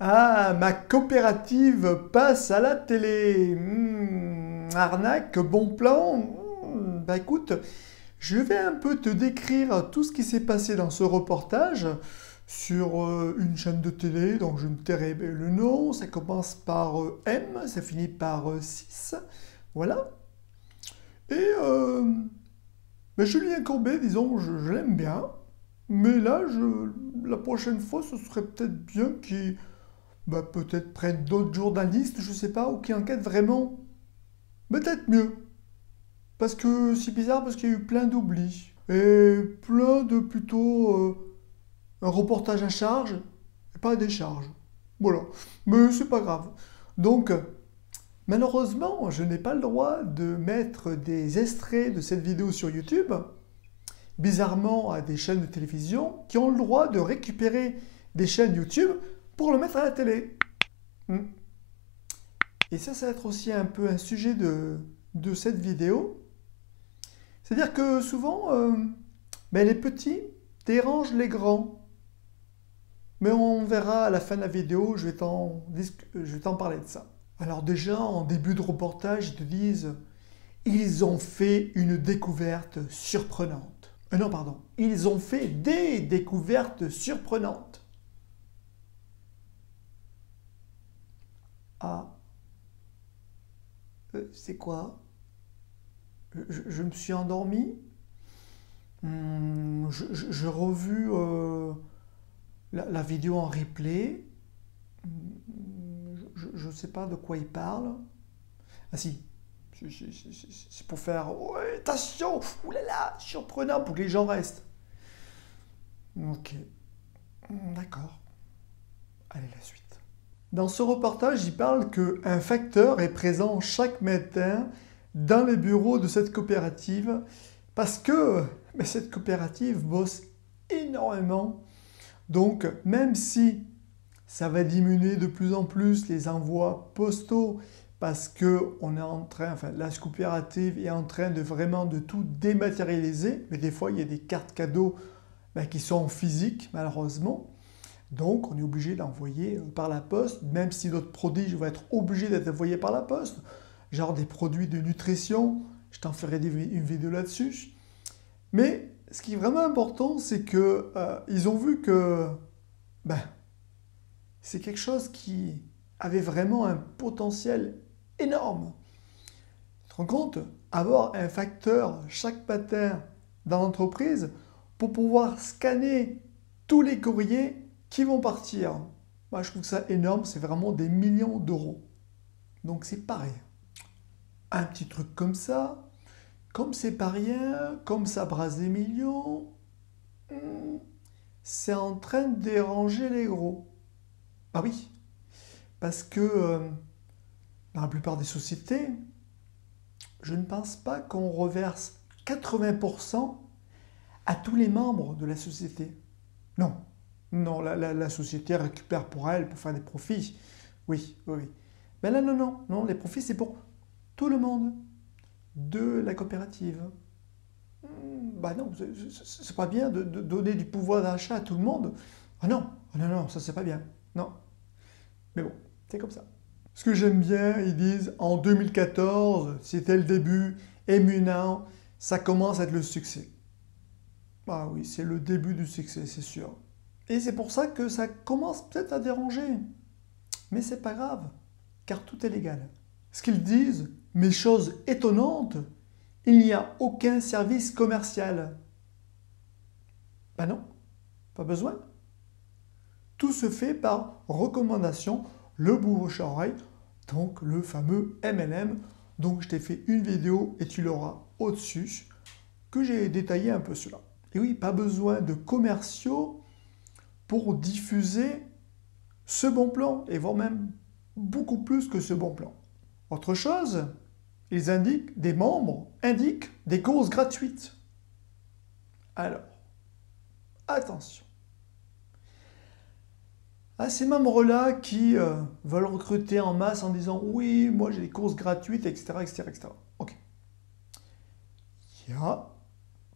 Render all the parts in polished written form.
Ah, ma coopérative passe à la télé. Arnaque, bon plan. Bah écoute, je vais un peu te décrire tout ce qui s'est passé dans ce reportage sur une chaîne de télé, donc je me tairai le nom. Ça commence par M, ça finit par 6. Voilà. Et bah, Julien Courbet, disons, je l'aime bien. Mais là, la prochaine fois, ce serait peut-être bien qu'il bah, peut-être prennent d'autres journalistes, je sais pas, ou qui enquêtent vraiment. Peut-être mieux. Parce que c'est bizarre, parce qu'il y a eu plein d'oublis. Et plein de plutôt un reportage à charge, et pas à décharge. Voilà. Mais c'est pas grave. Donc, malheureusement, je n'ai pas le droit de mettre des extraits de cette vidéo sur YouTube. Bizarrement, à des chaînes de télévision qui ont le droit de récupérer des chaînes YouTube pour le mettre à la télé. Hmm. Et ça va être aussi un peu un sujet de cette vidéo. C'est-à-dire que souvent, ben, les petits dérangent les grands. Mais on verra à la fin de la vidéo, je vais t'en parler de ça. Alors déjà, en début de reportage, ils te disent, ils ont fait une découverte surprenante. Non, pardon, ils ont fait des découvertes surprenantes. Ah, c'est quoi? Je me suis endormi. Je revu la vidéo en replay. Je ne sais pas de quoi il parle. Ah si, c'est pour faire ouais, attention, oulala, surprenant pour que les gens restent. Ok, d'accord. Allez, la suite. Dans ce reportage, il parle qu'un facteur est présent chaque matin dans les bureaux de cette coopérative parce que mais cette coopérative bosse énormément. Donc, même si ça va diminuer de plus en plus les envois postaux parce que on est en train, enfin, la coopérative est en train de vraiment de tout dématérialiser, mais des fois il y a des cartes cadeaux ben, qui sont en physique malheureusement. Donc, on est obligé d'envoyer par la poste, même si notre produit vont être obligé d'être envoyé par la poste, genre des produits de nutrition, je t'en ferai une vidéo là-dessus. Mais ce qui est vraiment important, c'est que ils ont vu que ben, c'est quelque chose qui avait vraiment un potentiel énorme. Tu te rends compte? Avoir un facteur chaque matin dans l'entreprise pour pouvoir scanner tous les courriers qui vont partir. Moi, je trouve ça énorme, c'est vraiment des millions d'euros. Donc c'est pareil. Un petit truc comme c'est pas rien, comme ça brasse des millions, hmm, c'est en train de déranger les gros. Ah oui, parce que dans la plupart des sociétés, je ne pense pas qu'on reverse 80% à tous les membres de la société. Non, non, la société récupère pour elle, pour faire des profits. Oui, oui, oui. Mais là, non, non, non, les profits, c'est pour tout le monde de la coopérative. Bah non, c'est pas bien de donner du pouvoir d'achat à tout le monde. Ah non, ah non, non, ça c'est pas bien. Non. Mais bon, c'est comme ça. Ce que j'aime bien, ils disent en 2014, c'était le début, et maintenant, ça commence à être le succès. Ah oui, c'est le début du succès, c'est sûr. Et c'est pour ça que ça commence peut-être à déranger. Mais c'est pas grave, car tout est légal. Ce qu'ils disent, mais chose étonnante, il n'y a aucun service commercial. Ben non, pas besoin. Tout se fait par recommandation, le bouche à oreille, donc le fameux MLM. Donc je t'ai fait une vidéo et tu l'auras au-dessus, que j'ai détaillé un peu cela. Et oui, pas besoin de commerciaux pour diffuser ce bon plan, et voire même beaucoup plus que ce bon plan. Autre chose, ils indiquent, des membres indiquent des courses gratuites. Alors, attention. À ces membres-là qui veulent recruter en masse en disant oui, moi j'ai des courses gratuites, etc., etc., etc. Ok. Il y a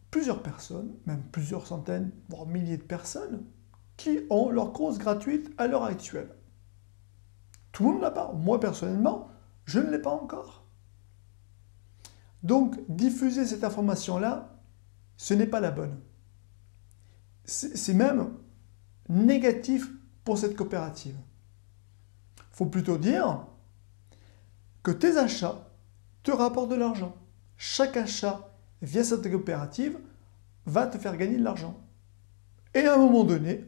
plusieurs personnes, même plusieurs centaines, voire milliers de personnes, qui ont leurs courses gratuites à l'heure actuelle. Tout le monde ne l'a pas. Moi, personnellement, je ne l'ai pas encore. Donc, diffuser cette information-là, ce n'est pas la bonne. C'est même négatif pour cette coopérative. Il faut plutôt dire que tes achats te rapportent de l'argent. Chaque achat via cette coopérative va te faire gagner de l'argent. Et à un moment donné,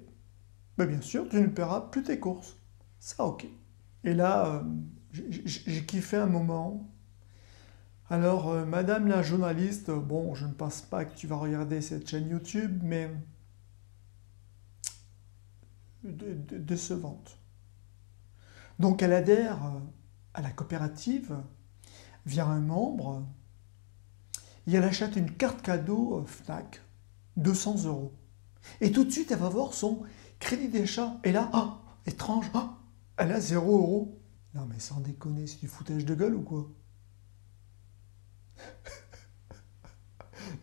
ben bien sûr, tu ne paieras plus tes courses. Ça, ok. Et là, j'ai kiffé un moment. Alors, madame la journaliste, bon, je ne pense pas que tu vas regarder cette chaîne YouTube, mais décevante. Donc, elle adhère à la coopérative via un membre et elle achète une carte cadeau Fnac, 200 €. Et tout de suite, elle va voir son crédit d'achat. Et là, oh, étrange, oh, elle a 0 €. Non mais sans déconner, c'est du foutage de gueule ou quoi?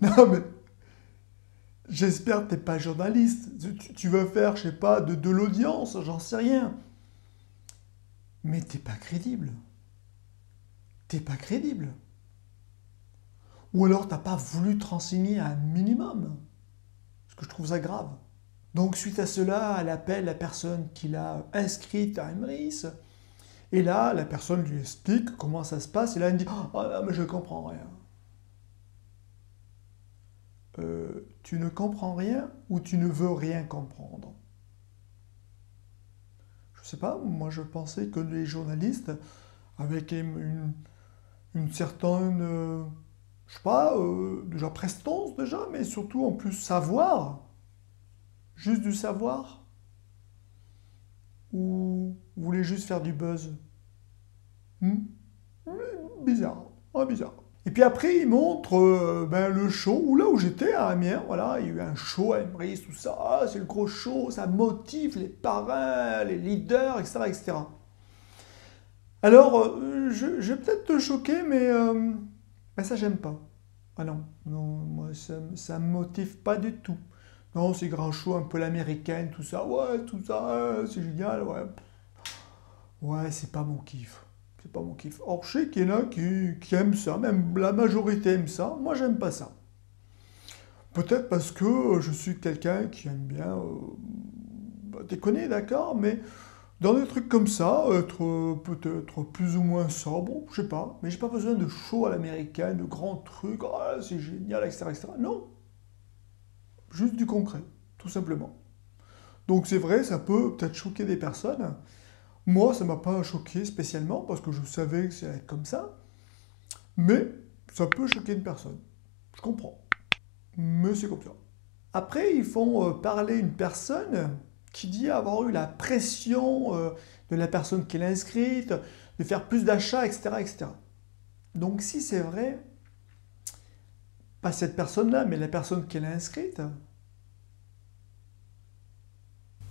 Non mais, j'espère que tu n'es pas journaliste. Tu veux faire, je sais pas, de l'audience, j'en sais rien. Mais t'es pas crédible. T'es pas crédible. Ou alors t'as pas voulu te renseigner un minimum. Parce que je trouve ça grave. Donc suite à cela, elle appelle la personne qui l'a inscrite à Emrys. Et là, la personne lui explique comment ça se passe. Et là, elle me dit « Oh non, mais je comprends rien. » Tu ne comprends rien ou tu ne veux rien comprendre? Je sais pas, moi je pensais que les journalistes, avec une certaine, je sais pas, déjà prestance déjà, mais surtout en plus savoir, juste du savoir, ou vous voulez juste faire du buzz? Hmm. Bizarre, ouais, bizarre. Et puis après, il montre ben, le show, où là où j'étais à Amiens, voilà, il y a eu un show à Emrys, tout ça, ah, c'est le gros show, ça motive les parrains, les leaders, etc. etc. Alors, je vais peut-être te choquer, mais ben, ça, j'aime pas. Ah non, non, moi, ça me motive pas du tout. Non, c'est grand show, un peu l'américaine, tout ça, c'est génial, ouais. Ouais, c'est pas mon kiff. C'est pas mon kiff. Or, je sais qu'il y en a qui aiment ça, même la majorité aime ça. Moi, j'aime pas ça. Peut-être parce que je suis quelqu'un qui aime bien bah, déconner, d'accord, mais dans des trucs comme ça, être peut-être plus ou moins sobre, je sais pas, mais j'ai pas besoin de show à l'américaine, de grands trucs, ah, c'est génial, etc., etc. Non, juste du concret, tout simplement. Donc c'est vrai, ça peut peut-être choquer des personnes. Moi, ça m'a pas choqué spécialement parce que je savais que ça allait être comme ça, mais ça peut choquer une personne. Je comprends, mais c'est comme ça. Après, ils font parler une personne qui dit avoir eu la pression de la personne qui l'a inscrite, de faire plus d'achats, etc., etc. Donc si c'est vrai, pas cette personne-là, mais la personne qui l'a inscrite,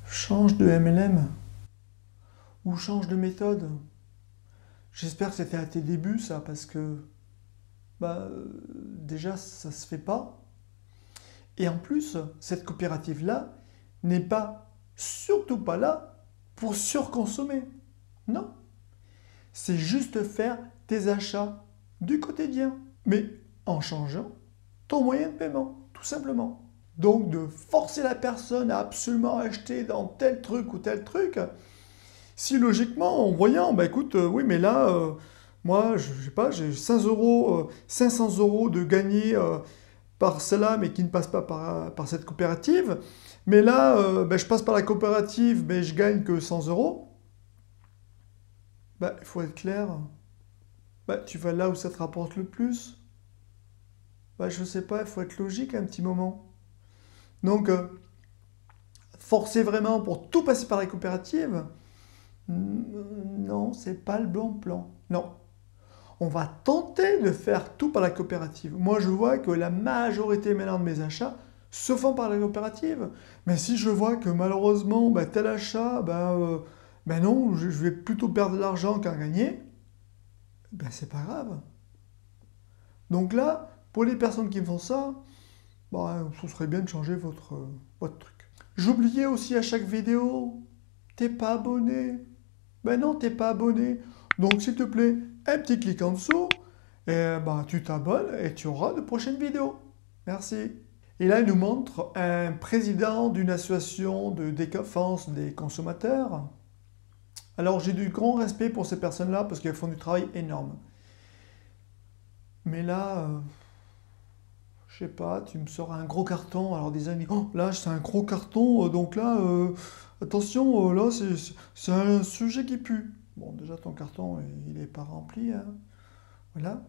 change de MLM ou change de méthode. J'espère que c'était à tes débuts ça, parce que bah, déjà ça se fait pas. Et en plus, cette coopérative-là n'est pas, surtout pas là, pour surconsommer. Non. C'est juste faire tes achats du quotidien, mais en changeant ton moyen de paiement, tout simplement. Donc de forcer la personne à absolument acheter dans tel truc ou tel truc, si logiquement, en voyant, bah écoute, oui, mais là, moi, je sais pas, j'ai 5 euros, 500 € de gagner par cela, mais qui ne passe pas par cette coopérative. Mais là, ben, je passe par la coopérative, mais je gagne que 100 €. Ben, il faut être clair. Ben, tu vas là où ça te rapporte le plus. Ben, je sais pas, il faut être logique un petit moment. Donc, forcer vraiment pour tout passer par la coopérative, non, c'est pas le bon plan. Non. On va tenter de faire tout par la coopérative. Moi, je vois que la majorité maintenant de mes achats se font par la coopérative. Mais si je vois que malheureusement, bah, tel achat, bah non, je vais plutôt perdre de l'argent qu'en gagner, ben c'est pas grave. Donc là, pour les personnes qui font ça, bah, ce serait bien de changer votre truc. J'oubliais aussi à chaque vidéo, t'es pas abonné. Ben non, t'es pas abonné. Donc s'il te plaît, un petit clic en dessous, et ben, tu t'abonnes et tu auras de prochaines vidéos. Merci. Et là, il nous montre un président d'une association de défense des consommateurs. Alors j'ai du grand respect pour ces personnes-là parce qu'elles font du travail énorme. Mais là, je sais pas, tu me sors un gros carton. Alors des amis, oh là c'est un gros carton, donc là, attention, là c'est un sujet qui pue. Bon, déjà ton carton, il n'est pas rempli, hein. Voilà.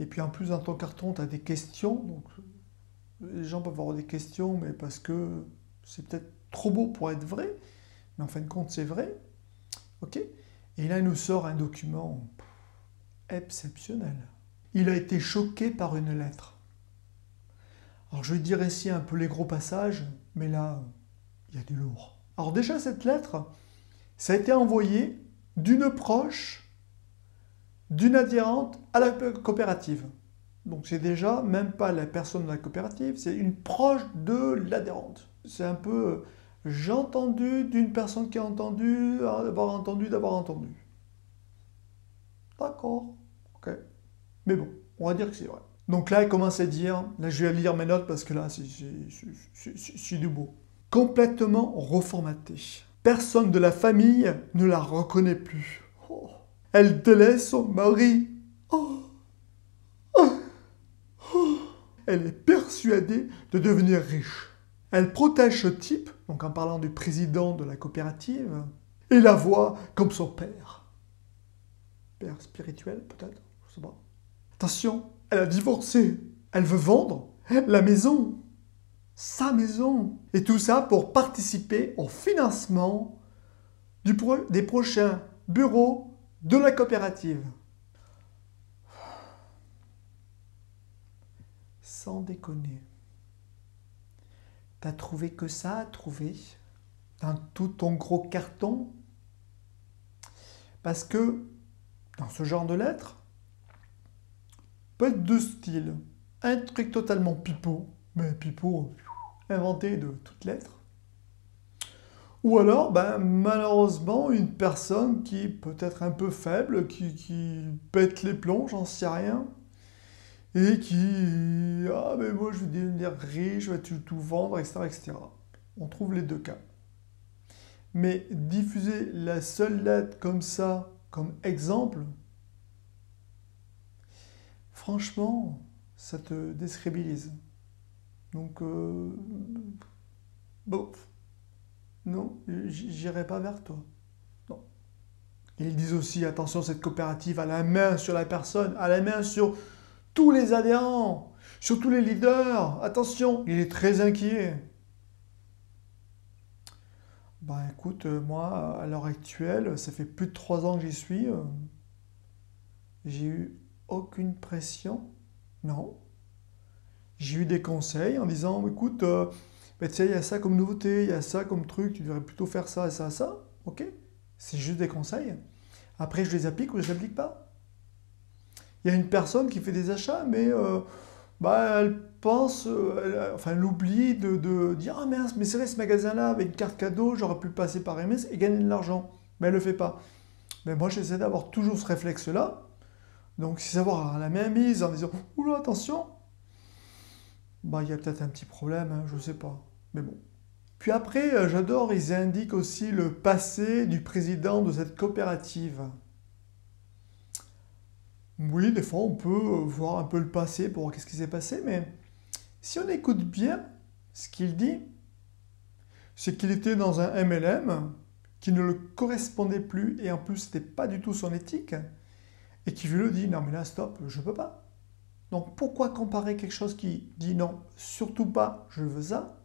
Et puis en plus dans ton carton, tu as des questions. Donc les gens peuvent avoir des questions, mais parce que c'est peut-être trop beau pour être vrai. Mais en fin de compte, c'est vrai. Ok. Et là, il nous sort un document exceptionnel. Il a été choqué par une lettre. Alors je vais dire ici un peu les gros passages, mais là, il y a du lourd. Alors déjà, cette lettre, ça a été envoyé d'une proche, d'une adhérente à la coopérative. Donc c'est déjà même pas la personne de la coopérative, c'est une proche de l'adhérente. C'est un peu, j'ai entendu d'une personne qui a entendu, d'avoir entendu, d'avoir entendu. D'accord, ok. Mais bon, on va dire que c'est vrai. Donc là, il commence à dire, là je vais lire mes notes parce que là, c'est du beau. Complètement reformaté. Personne de la famille ne la reconnaît plus. Oh. Elle délaisse son mari. Oh. Oh. Oh. Elle est persuadée de devenir riche. Elle protège ce type, donc en parlant du président de la coopérative, et la voit comme son père. Père spirituel peut-être, je sais pas. Attention, elle a divorcé. Elle veut vendre la maison. Sa maison. Et tout ça pour participer au financement des prochains bureaux de la coopérative. Sans déconner. T'as trouvé que ça à trouver dans tout ton gros carton? Parce que dans ce genre de lettres, peut être deux styles. Un truc totalement pipeau, mais pipeau inventé de toutes lettres. Ou alors, ben, malheureusement, une personne qui peut être un peu faible, qui pète les plombs, j'en sais rien, et qui, ah mais moi je vais devenir riche, je vais tout vendre, etc., etc. On trouve les deux cas. Mais diffuser la seule lettre comme ça, comme exemple, franchement, ça te déstabilise. Donc, bon, non, j'irai pas vers toi. Non. Ils disent aussi, attention, cette coopérative a la main sur la personne, a la main sur tous les adhérents, sur tous les leaders. Attention, il est très inquiet. Ben écoute, moi, à l'heure actuelle, ça fait plus de 3 ans que j'y suis. J'ai eu aucune pression. Non. J'ai eu des conseils en disant, écoute, ben, tu sais, il y a ça comme nouveauté, il y a ça comme truc, tu devrais plutôt faire ça, ça, ça. Ok. C'est juste des conseils. Après, je les applique ou je les applique pas. Il y a une personne qui fait des achats, mais bah, elle pense, elle oublie de dire ah mince, mais c'est vrai, ce magasin-là, avec une carte cadeau, j'aurais pu passer par MS et gagner de l'argent. Mais elle ne le fait pas. Mais moi, j'essaie d'avoir toujours ce réflexe-là. Donc, c'est savoir la main mise en disant oula, attention, bah, il y a peut-être un petit problème, hein, je ne sais pas. Mais bon. Puis après, j'adore, ils indiquent aussi le passé du président de cette coopérative. Oui, des fois, on peut voir un peu le passé pour voir qu'est-ce qui s'est passé, mais si on écoute bien ce qu'il dit, c'est qu'il était dans un MLM qui ne le correspondait plus et en plus, ce n'était pas du tout son éthique et qui lui dit non, mais là, stop, je ne peux pas. Donc, pourquoi comparer quelque chose qui dit non, surtout pas, je veux ça,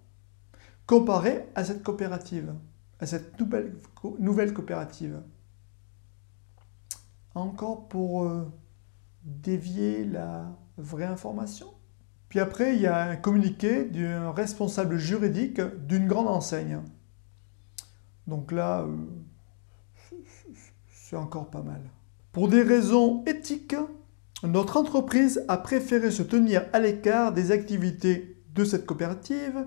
comparé à cette coopérative, à cette nouvelle coopérative? Encore pour dévier la vraie information. Puis après, il y a un communiqué d'un responsable juridique d'une grande enseigne. Donc là, c'est encore pas mal. Pour des raisons éthiques, notre entreprise a préféré se tenir à l'écart des activités de cette coopérative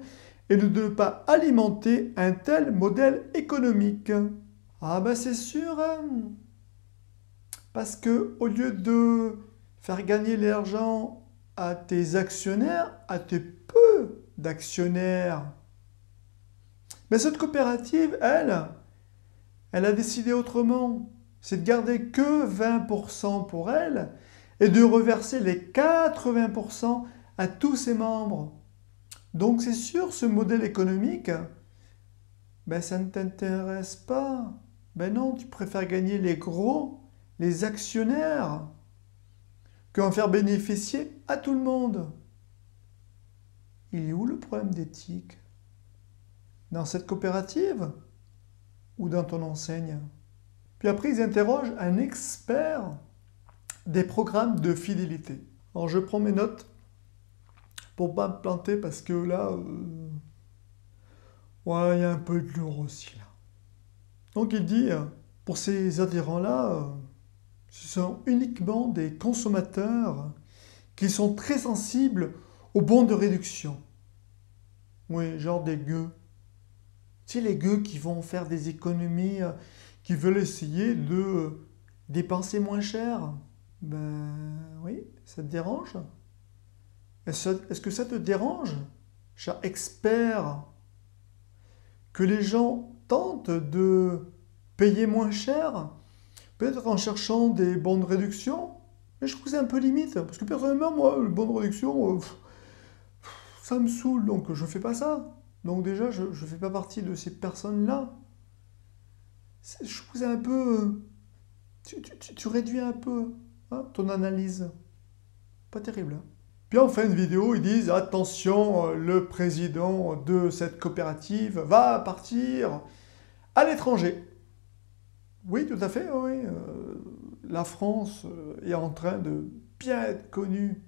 et de ne pas alimenter un tel modèle économique. Ah ben c'est sûr, hein. Parce que au lieu de faire gagner l'argent à tes actionnaires, à tes peu d'actionnaires, mais cette coopérative, elle a décidé autrement. C'est de garder que 20% pour elle et de reverser les 80% à tous ses membres. Donc c'est sûr, ce modèle économique, ben ça ne t'intéresse pas. Ben non, tu préfères gagner les gros, les actionnaires, qu'en faire bénéficier à tout le monde. Il est où le problème d'éthique? Dans cette coopérative ou dans ton enseigne? Puis après, ils interrogent un expert des programmes de fidélité. Alors je prends mes notes pour pas me planter parce que là, ouais, il y a un peu de lourd aussi là. Donc il dit, pour ces adhérents-là, ce sont uniquement des consommateurs qui sont très sensibles aux bons de réduction. Oui, genre des gueux. Tu sais, les gueux qui vont faire des économies, qui veulent essayer de dépenser moins cher. Ben oui, ça te dérange? Est-ce que ça te dérange, cher expert, que les gens tentent de payer moins cher, peut-être en cherchant des bons de réduction? Mais je trouve que c'est un peu limite, parce que personnellement, moi, le bon de réduction, ça me saoule, donc je fais pas ça. Donc déjà, je ne fais pas partie de ces personnes-là. Je trouve que c'est un peu... Tu réduis un peu, hein, ton analyse. Pas terrible, hein. Puis en fin de vidéo, ils disent attention, le président de cette coopérative va partir à l'étranger. Oui, tout à fait, oui. La France est en train de bien être connue.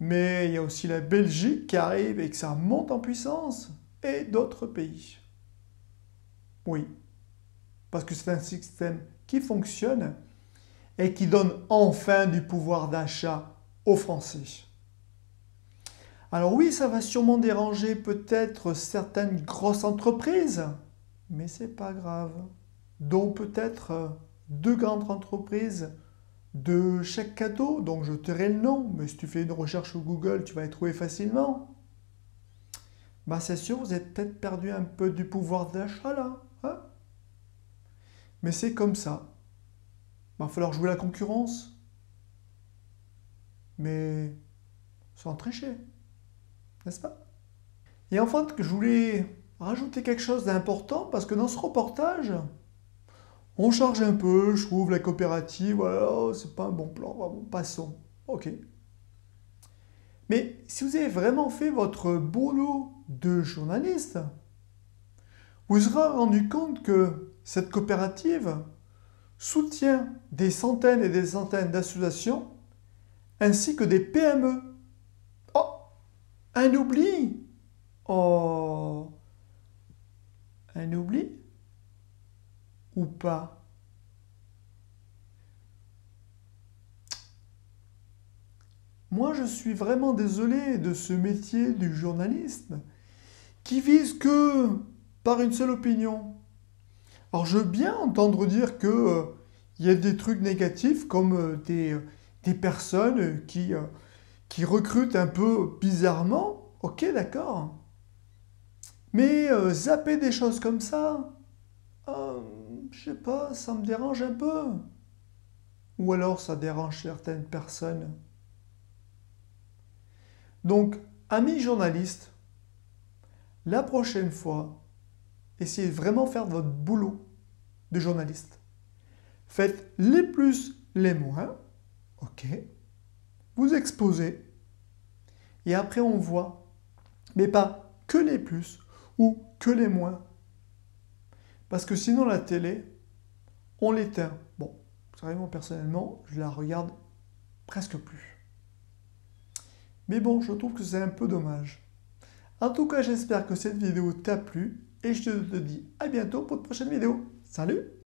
Mais il y a aussi la Belgique qui arrive et que ça monte en puissance. Et d'autres pays. Oui, parce que c'est un système qui fonctionne et qui donne enfin du pouvoir d'achat aux Français. Alors oui, ça va sûrement déranger peut-être certaines grosses entreprises, mais c'est pas grave. Dont peut-être deux grandes entreprises de chèques cadeaux, donc je tairai le nom, mais si tu fais une recherche sur Google, tu vas les trouver facilement. Bah c'est sûr, vous avez peut-être perdu un peu du pouvoir d'achat là, hein? Mais c'est comme ça. Il va falloir jouer la concurrence, mais sans tricher, n'est-ce pas? Et enfin, je voulais rajouter quelque chose d'important parce que dans ce reportage, on charge un peu, je trouve, la coopérative, voilà, oh, c'est pas un bon plan, bon, passons. Ok. Mais si vous avez vraiment fait votre boulot de journaliste, vous vous serez rendu compte que cette coopérative soutient des centaines et des centaines d'associations ainsi que des PME. Oh, un oubli! Oh, un oubli? Ou pas? Moi, je suis vraiment désolé de ce métier du journalisme qui vise que par une seule opinion. Alors, je veux bien entendre dire que il y a des trucs négatifs comme des personnes qui recrutent un peu bizarrement. Ok, d'accord. Mais zapper des choses comme ça, je sais pas, ça me dérange un peu. Ou alors ça dérange certaines personnes. Donc, amis journalistes, la prochaine fois, essayez de vraiment faire votre boulot de journaliste. Faites les plus, les moins, ok. Vous exposez, et après on voit, mais pas que les plus ou que les moins. Parce que sinon la télé, on l'éteint. Bon, vraiment personnellement, je la regarde presque plus. Mais bon, je trouve que c'est un peu dommage. En tout cas, j'espère que cette vidéo t'a plu et je te dis à bientôt pour une prochaine vidéo. Salut!